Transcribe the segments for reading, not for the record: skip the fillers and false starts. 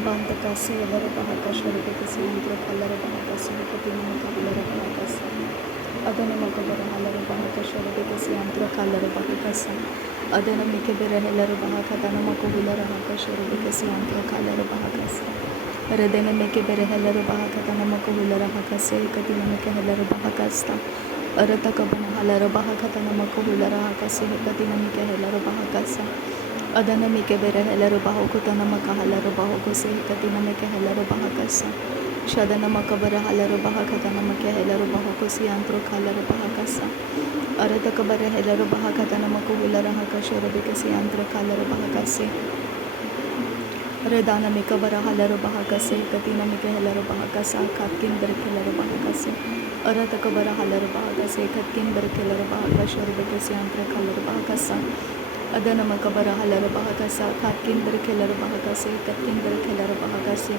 Bantakasi, Larabahakash, Rebekasi, Anthrokalabahakasi, Katinamakalarabahakasa, Adanamakabarahalarabahakash, Rebekasi, Anthrokalabahakasa, Adanamikeberehelarabahakatanamakuhularahakash, Rebekasi, Anthrokalabahakasa, Redenemikeberehelarabahakatanamakuhularahakase, Katinamikahelarabahakasta, Aratakabanahalarabahakatanamakuhularahakase, Katinamikahelarabahakasa, Adanamike berehelaru bahukutana makahalaru bahukuse katinamike helaru bahakasa shadanamaka berehalaru bahakatana makehelaru bahukusi antro khalaru bahakasa arataka berehelaru bahakatana makuhulara hakashara bikasi antro khalaru bahakase redanamika berehalaru bahakase katinamike helaru bahakasa katkin berehelaru bahakase arataka berehalaru bahakase katkin berehelaru bahakashara bikasi antro khalaru bahakasa Adanamaka Bahakasa, Katkin Berkeler Bahakase, Katkin Berkeler Bahakase,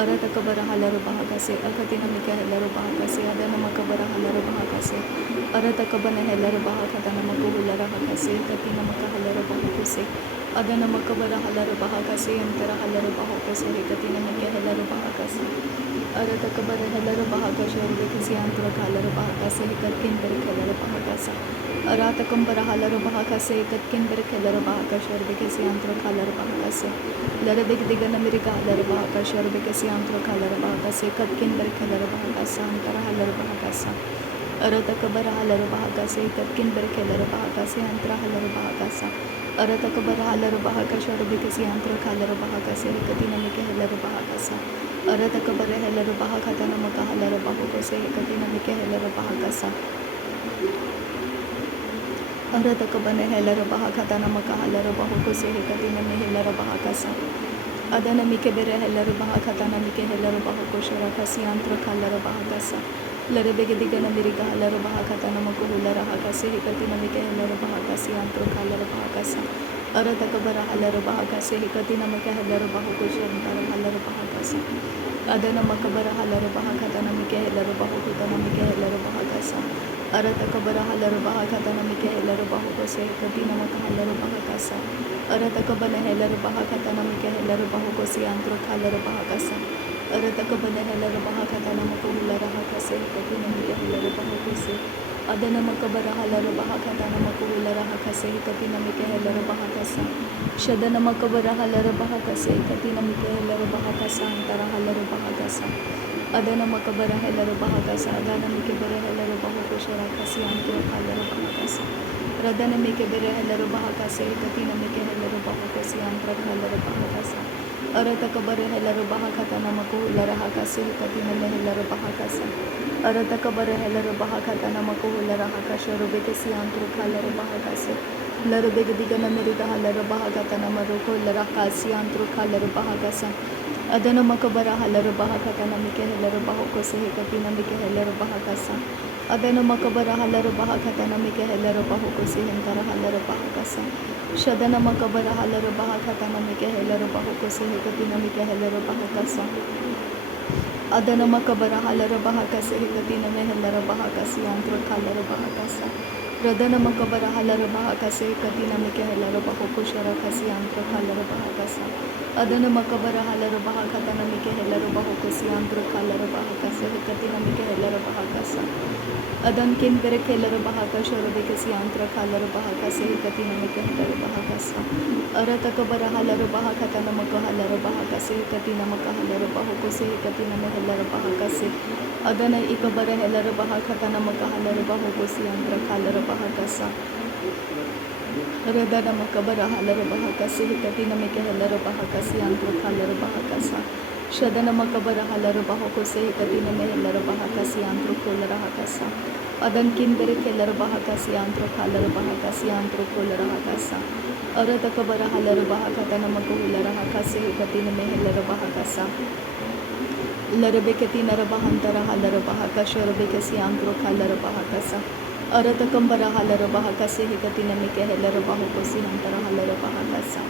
Arataka Barahalar Bahakase, Akatina Mikahelar Bahakase, Adanamaka Barahalar Bahakase, Arataka Banahelar Bahakatanamakuhular Hakase, Katina Makahalar Bahakuse, Adanamaka Barahalar Bahakase, and Tarahalar Bahakase, Katina Mikahelar Bahakase, Arataka Barahalar Bahakasha, Vikasi Antrakalar Bahakase, Katkin Berkeler Bahakasa. Aratakam Barahalar Bahakase, Katkin Berkeler Bahakashar, Vikasi Antrakalar Bahakase, Larabik Diganamirica Halar Bahakashar, Vikasi Antrakalar Bahakase, Katkin Berkeler Bahakasa, Antarahalar Bahakasa, Arataka Barahalar Bahakase, Katkin Berkeler Bahakase, Antrahalar Bahakasa, Arataka Barahalar Bahakashar, Vikasi Antrakalar Bahakase, Katina Mikahelar Bahakasa, Arataka Barahalar Bahakatana Makahalar Bahakase, Katina Mikahelar Bahakasa. Arataka Banahelar Bahakatana Makahalar Bahakose, Katina Mihelar Bahakasa. Adana Mikebere Heller Bahakatana Mikehelar Bahakoshara Kasiantra Kalar Bahakasa. Larebegadigana Miriga Halar Bahakatana Makuhulara Hakase, Katina Mikehelar Bahakasiantro Kalar Bahakasa. Arataka Barahalar Bahakase, Katina Mikahelar Bahakoshara Halar Bahakasa. Adana Makabara Halar Bahakatana Mikehelar Bahakutana Mikehelar Bahakasa. Arataka Barahalar Bahakatana Mikehelar Bahakose, Katina Makahalar Bahakasa. Arataka Banahelar Bahakatana Mikehelar Bahakosi Antro Kalar Bahakasa. Arataka Banahelar Bahakatana Makuhulara Hakase, Katina Mikehelar Bahakose. Adana Makabara Halar Bahakatana Makuhulara Hakase, Katina Mikehelar Bahakasa. Shadana Makabara Halar Bahakase, Katina Mikehelar Bahakasa, Antara Halar Bahakasa. Adana Makabara Helar Bahakasa, Adana Mikebere Helar Bahakoshara Kasi Antro Kalar Bahakasa. Radana Mikebere Helar Bahakase, Katina Mikehelar Bahakasi Antra Kalar Bahakasa. Arataka Bare Helar Bahakatana Makuhulara Hakase, Katina Mehelar Bahakasa. Arataka Bare Helar Bahakatana Makuhulara Hakasha, Rubekasi Antro Kalar Bahakase. Larubeg Digana Merida Halar Bahakatana Maroko, Larakasi Antro Kalar Bahakasa. Adana Makabara Halar Bahakatana Mikehelar Bahakose, Katina Mikehelar Bahakasa. Adana Makabara Halar Bahakatana Mikehelar Bahakose, Hentara Halar Bahakasa. Shadana Makabara Halar Bahakatana Mikehelar Bahakose, Katina Mikehelar Bahakasa. Adana Makabara Halar Bahakase, Katina Mehelar Bahakasi, Antro Kalar Bahakasa. Radana Makabara Halar Bahakase, Katina Mikehelar Bahakoshara Kasi, Antro Kalar Bahakasa. Adana Makabara Halar Bahakatana Mikehelar Bahakosi, Antro Kalar Bahakasa, Katina Mikehelar Bahakasa. Adan Kin Berekelar Bahakashara Vikasi, Antra Kalar Bahakase, Katina Mikehelar Bahakasa. Aratakabara Halar Bahakatana Makahalar Bahakase, Katina Makahalar Bahakose, Katina Mehelar Bahakase. Adana Ikabara Helar Bahakatana Makahalar Bahakosi, Antra Kalar Bahakasa. Radana Makabara Halar Bahakase, Katina Mikehelar Bahakasi, Antro Kalar Bahakasa. Shadana Makabara Halar Bahakose, Katina Mehelar Bahakasi, Antro Kolara Hakasa. Adan Kinbere Keller Bahakasi, Antro Kalar Bahakasi, Antro Kolara Hakasa. Aratakabara Halar Bahakatana Makuhulara Hakase, Katina Mehelar Bahakasa. Larabekatina Rabahantara Halar Bahakasha, Rabekasi, Antro Kalar Bahakasa. Aratakambara Halar Bahakase, Katina Mikehelar Bahakosi, Antara Halar Bahakasa.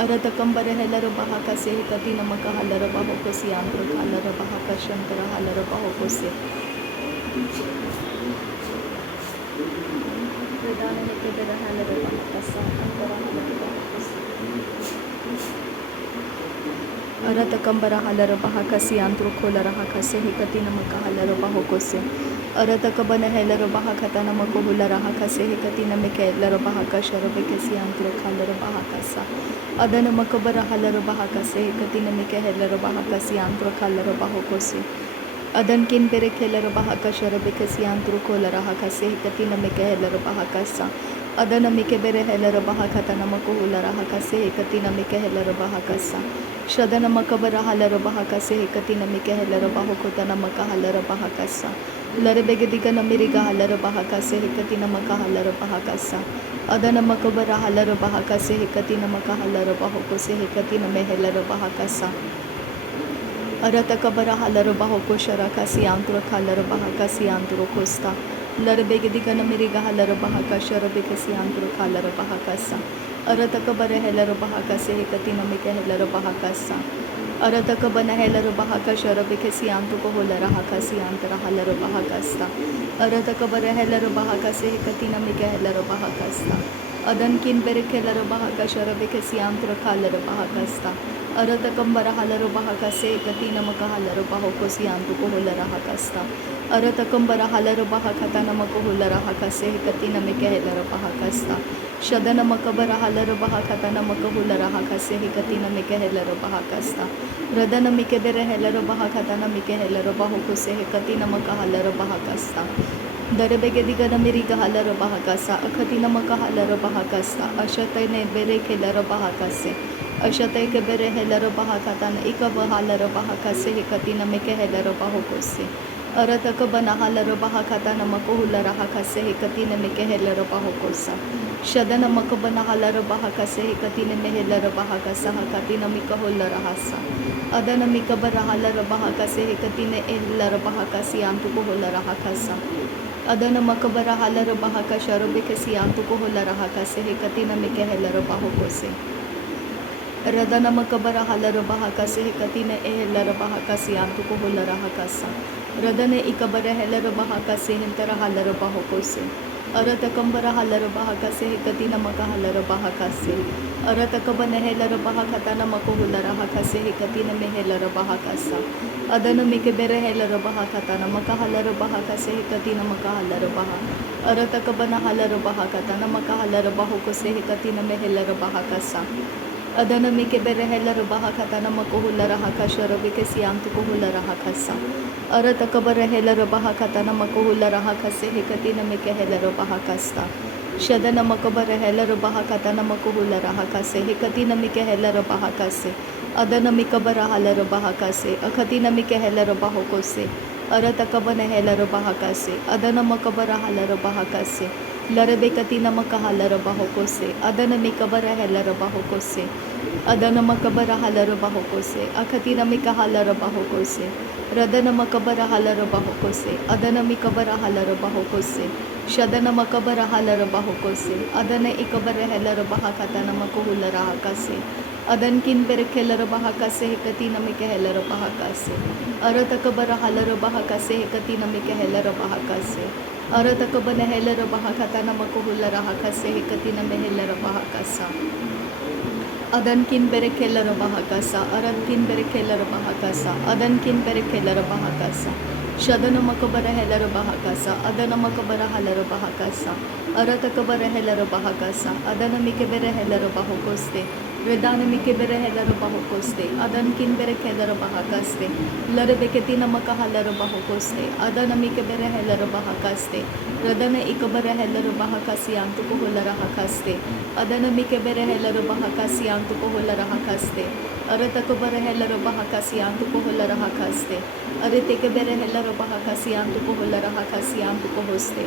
Aratakambara Helar Bahakase, Katina Makahalar Bahakosi, Antro Kalar Bahakashantara Halar Bahakosi. Radana Mikebera Halar Bahakasa, Antara Halar Bahakosi. Arata kambara halara bahaka si antro kola rahaka se hekati namaka halara bahoko se. Arata kabana helara bahaka tana makohula rahaka se hekati nameke lara bahaka sharabeke si antro kalara bahaka sa. Adana makabara halara bahaka se hekati nameke helara bahaka si antro kalara bahoko se. Adan kin bere kelara bahaka sharabeke si antro kola rahaka se hekati nameke helara bahaka sa. Adana mike bere helara bahaka tana makohula rahaka se hekati nameke helara bahaka sa. Shadana makabara halara bahaka se hekati namike helara bahokota namaka halara bahakasa. Larebegediga namiriga halara bahaka se hekati namaka halara bahakasa. Adana makabara halara bahaka se hekati namaka halara bahoko se hekati namehelara bahakasa. Arata kabara halara bahoko sharaka si antro halara bahaka si antro kosta. Larebegediga namiriga halara bahaka sharabeka si antro halara bahakasa. Arataka bara helara bahaka se hekati namike helara bahakasa. Arataka bana helara bahaka sharabeke si antu ko holara haka si antara halara bahakasta. Arataka bara helara bahaka se hekati namike helara bahakasta. Adan kin berek helara bahaka sharabeke si antura halara bahakasta. Arataka bara halara bahaka se hekati namaka halara bahoko si antu ko holara hakasta. Arataka bara halara bahaka tanamako holara haka se hekati namike helara bahakasta. Shadana makabara halara bahakata namaka hulara hakase hekati namike helara bahakasta. Radana mike bere helara bahakata namike helara bahokose hekati namaka halara bahakasta. Darebegediga namiriga halara bahakasa akati namaka halara bahakasta. Ashatay ne bere helara bahakase. Ashatay ke bere helara bahakata na ikaba halara bahakase hekati namike helara bahokose. Arataka bana halara bahakata namako hulara hakase hekati namike helara bahokosa. Shadana makabana halara bahaka se hekati ne mehelara bahaka sa hakati na mikaholara hasa. Adana mikabara halara bahaka se hekati ne ehlara bahaka si antu ko holara hakasa. Adana makabara halara bahaka sharobeke si antu ko holara hakase hekati na mikehelara bahokose. Radana makabara halara bahaka se hekati ne ehlara bahaka si antu ko holara hakasa. Radane ikabara helara bahaka se hentara halara bahokose. Arata kambara halara bahaka se hekati namaka halara bahaka se. Arata kabana helara bahaka tanamako hulara haka se hekati name helara bahaka sa. Adana mike bere helara bahaka tanamaka halara bahaka se hekati namaka halara baha. Arata kabana halara bahaka tanamaka halara bahoko se hekati name helara bahaka sa. Adana mike bere helara bahaka tanamako hulara haka sharabike si antu ko hulara haka sa. Arata kabara helara bahaka tanamako hulara haka se hekati namike helara bahakasta. Shadana makabara helara bahaka tanamako hulara haka se hekati namike helara bahaka se. Adana mikabara halara bahaka se akati namike helara bahoko se. Arata kabana helara bahaka se. Adana makabara halara bahaka se. Larebekati namaka halara bahoko se. Adana mikabara helara bahoko se. Adana makabara halara bahoko se. Akati namika halara bahoko se. Radana makabara halara bahokose. Adana mikabara halara bahokose. Shadana makabara halara bahokose. Adana ikabara helara bahakata namako hulara hakase. Adan kin bere kelara bahakase hekati namike helara bahakase. Arata kabara halara bahakase hekati namike helara bahakase. Arata kabana helara bahakata namako hulara hakase hekati name helara bahakasa. Adan kin bere kelara bahakasa. Aran kin bere kelara bahakasa. Adan kin bere kelara bahakasa. Shadana makabara helara bahakasa. Adana makabara halara bahakasa. Arata kabara helara bahakasa. Adana mike bere helara bahokoste. Redana mike bere helara bahokoste. Adan kin bere kelara bahakaste. Lare beketi namaka halara bahokoste. Adana mike bere helara bahakaste. Radana ikabara helara bahakasi antu ko hulara hakaste. Adana mike bere helara bahakasi antu ko hulara hakaste. Arata kabara helara bahakasi antu ko hulara hakaste. Arete ke bere helara bahakasi antu ko hulara hakasi antu ko hoste.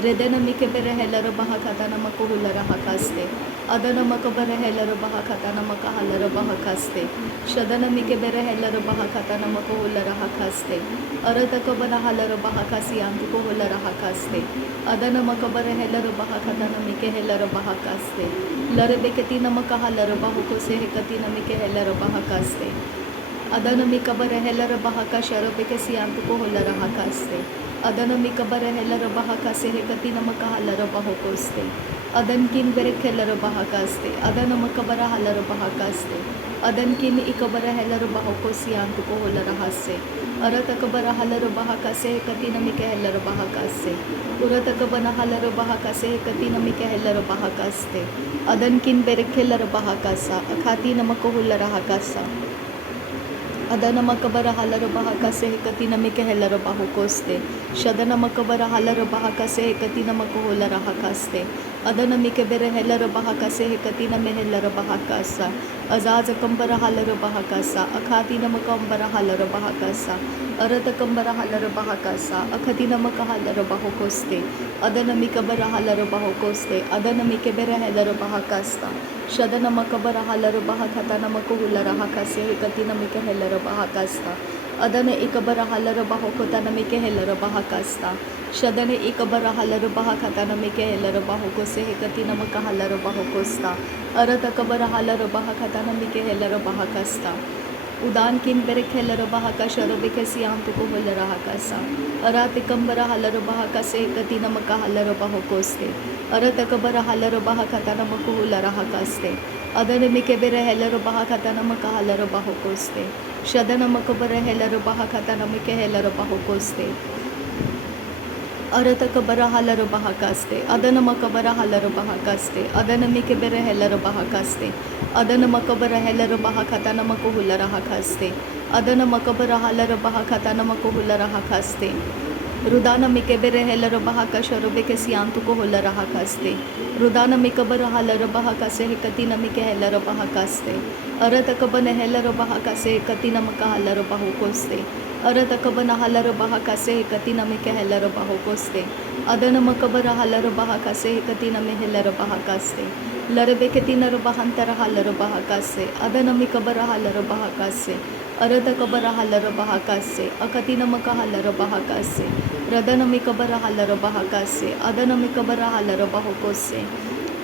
Redana mike bere helara bahakata namako hulara hakaste. Adana makabara helara bahakata namaka halara bahakaste. Shadana mike bere helara bahakata namako hulara hakaste. Arata kabana halara bahakasi antu ko hulara hakaste. Adana makabara helara bahakata namike helara bahakaste. Lare beketi namaka halara bahukose hekati namike helara bahakaste. Adana mikabara helara bahaka sharabeke si antu ko hulara hakaste. Adana mikabara helara bahakase hekati namaka halara bahukoste. Adan kin bere helara bahakaste. Adana makabara halara bahakaste. Adankin ikabara heller bahokosi antuko holarahase. Aratakabara halar bahakase katina mike heller bahakase. Uratakabana halar bahakase katina mike heller bahakaste. Adankin berekeller bahakasa. Akati namako holarahakasa. Adana makabara halar bahakase katina mike heller bahokoste. Shadana makabara halar bahakase katina mako holarahakaste. Adana mike bere heller bahakase katina me heller bahakasa. Azaz kambara halar bahakasa. Akhati namakambara halar bahakasa. Arata kambara halar bahakasa. Akhati namaka halar bahokoste. Adana mikabara halar bahokoste. Adana mike bere heller bahakasta. Shadana makabara halar bahakata namako hulara hakase katina mike heller bahakasta. Adana ikabara halar bahokota namike heller bahakasta. Shadane ikabara halar bahakata namike heller bahokose katina maka halar bahokosta. Arata kabara halar bahakata namike heller bahakasta. Udan kin berek heller bahaka sharobe siam tuko heller hakasa. Arate kambara halar bahakase katina maka halar bahokoste. Arata kabara halar bahakata namako hulara hakaste. Adana mike bere heller bahakata namaka halar bahokoste. Shadana makabara heller bahakata namike heller bahokoste. Arata kabara halar bahakaste. Adana makabara halar bahakaste. Adana mike bere heller bahakaste. Adana makabara heller bahakata namako hulara hakaste. Adana makabara halar bahakata namako hulara hakaste. Rudana mike bere heller bahaka sharobe siantuko hulara hakaste. Rudana mikabara halar bahakase katina mike heller bahakaste. Arata kabana heller bahakase katina maka halar bahokoste. Arata kabana halar bahakase katina mike heller bahokoste. Adana makabara halar bahakase katina me heller bahakaste. Larbe katina bahantara halar bahakase. Adana mikabara halar bahakase. Arata kabara halar bahakase. Akatina maka halar bahakase. Radana mikabara halar bahakase. Adana mikabara halar bahokose.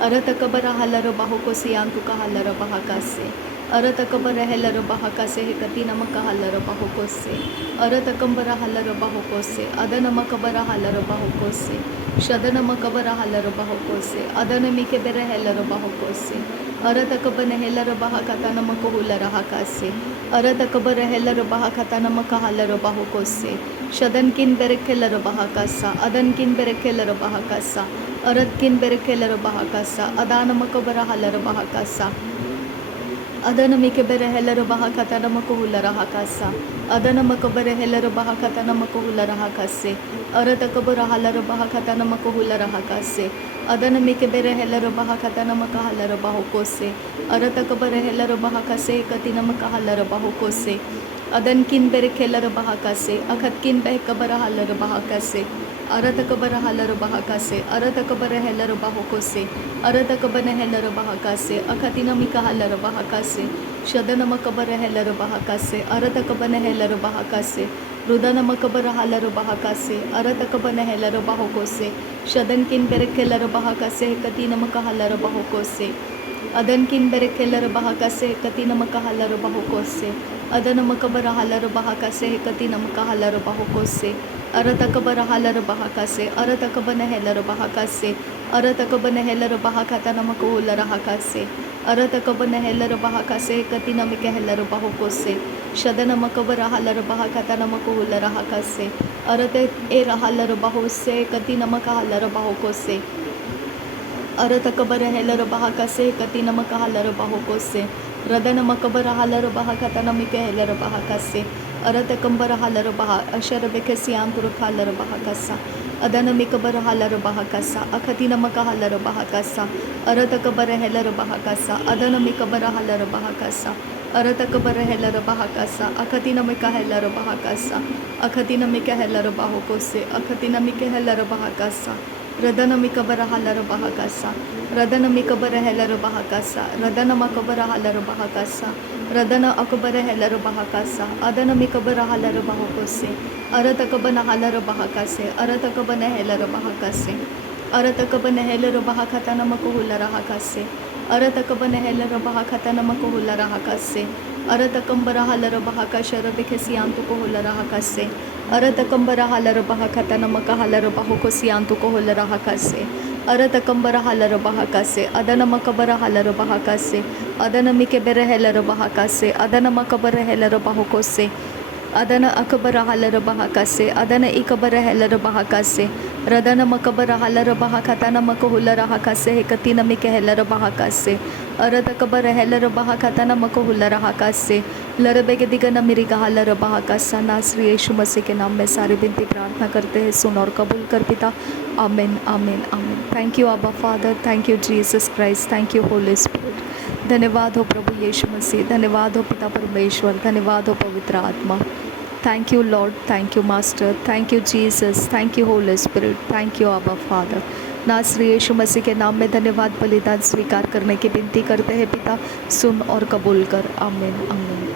Arata kabara halar bahokose antuka halar bahakase. Arata kabara heller bahakase katina maka halar bahokose. Arata kambara halar bahokose. Adana makabara halar bahokose. Shadana makabara halar bahokose. Adana mike bere heller bahokose. Arata kabana heller bahakata namako hulara hakase. Arata kabara heller bahakata namaka halar bahokose. Shadan kin berek heller bahakasa. Adan kin berek heller bahakasa. Arat kin berek heller bahakasa. Adana makabara halar bahakasa. Adana mike bere heller bahakata namako hulara hakasa. Adana makabare heller bahakata namako hulara hakase. Arata kabara halar bahakata namako hulara hakase. Adana mike bere heller bahakata namaka halar bahokose. Arata kabare heller bahakase katina maka halar bahokose. Adan kin bere heller bahakase. Akhat kin beh kabara halar bahakase. Arata kabara halar bahakase. Arata kabara heller bahokose. Arata kabana heller bahakase. Akatina mika halar bahakase. Shadana makabara heller bahakase. Arata kabana heller bahakase. Rudana makabara halar bahakase. Arata kabana heller bahokose. Shadan kin berek heller bahakase. Katina maka halar bahokose. Adan kin berek heller bahakase. Katina maka halar bahokose. Adana makabara halar bahakase. Katina maka halar bahokose. Arata kabara halar bahakase. Arata kabana heller bahakase. Arata kabana heller bahakata namako hulara hakase. Arata kabana heller bahakase katina mike heller bahokose. Shadana makabara halar bahakata namako hulara hakase. Arata era halar bahose katina maka halar bahokose. Arata kabara heller bahakase katina maka halar bahokose. Radana makabara halar bahakata namike heller bahakase. Arata kambara halar baha asharabe siantur halar bahakasa. Adana mikabara halar bahakasa. Akatina maka halar bahakasa. Arata kabara heller bahakasa. Adana mikabara halar bahakasa. Arata kabara heller bahakasa. Akatina mika heller bahakasa. Akatina mika heller bahokose. Akatina mika heller bahakasa. Radana mikabara halar bahakasa. Radana mikabara heller bahakasa. Radana makabara halar bahakasa. Radana akabara heller bahakasa. Adana mikabara halar bahokose. Arata kabana halar bahakase. Arata kabana heller bahakase. Arata kabana heller bahakata namako hulara hakase. Arata kabana heller bahakata namako hulara hakase. Arata kambara halar bahaka sharabe siantuko hulara hakase. Arata kambara halar bahakata namaka halar bahokosiantuko hulara hakase. अरतकंबर हालर बहाका से अदन मकबर hauler बहाका से अदन मिके बेरे हेलर बहाका से अदन मकबर हेलर बहाको से अदन अकबर हालर बहाका से अदन इकबर हेलर बहाका से रदन मकबर हालर बहाका तन मकहुलर हाका से हेकतीन मिके हेलर बहाका से अरद कबर हेलर बहाका तन मकहुलर हाका से लरबेगे दिगन मिरिगा हालर बहाका सा। नासरी यीशु मसीह के नाम में सारी विनती प्रार्थना करते हैं, सुन और कबूल कर पिता। आमीन आमीन आमीन। थैंक यू आबा father, thank you Jesus Christ, thank you Holi spirit. धन्यवाद हो प्रभु यीशु मसीह, धन्यवाद हो पिता परमेश्वर, धन्यवाद हो पवित्र आत्मा। Thank you Lord, thank you master, thank you Jesus, thank you Holi spirit, thank you आबा फादर। नासरी यीशु मसीह के नाम में धन्यवाद बलिदान स्वीकार करने की विनती करते हैं पिता, सुन और कबूल कर। आमीन आमीन।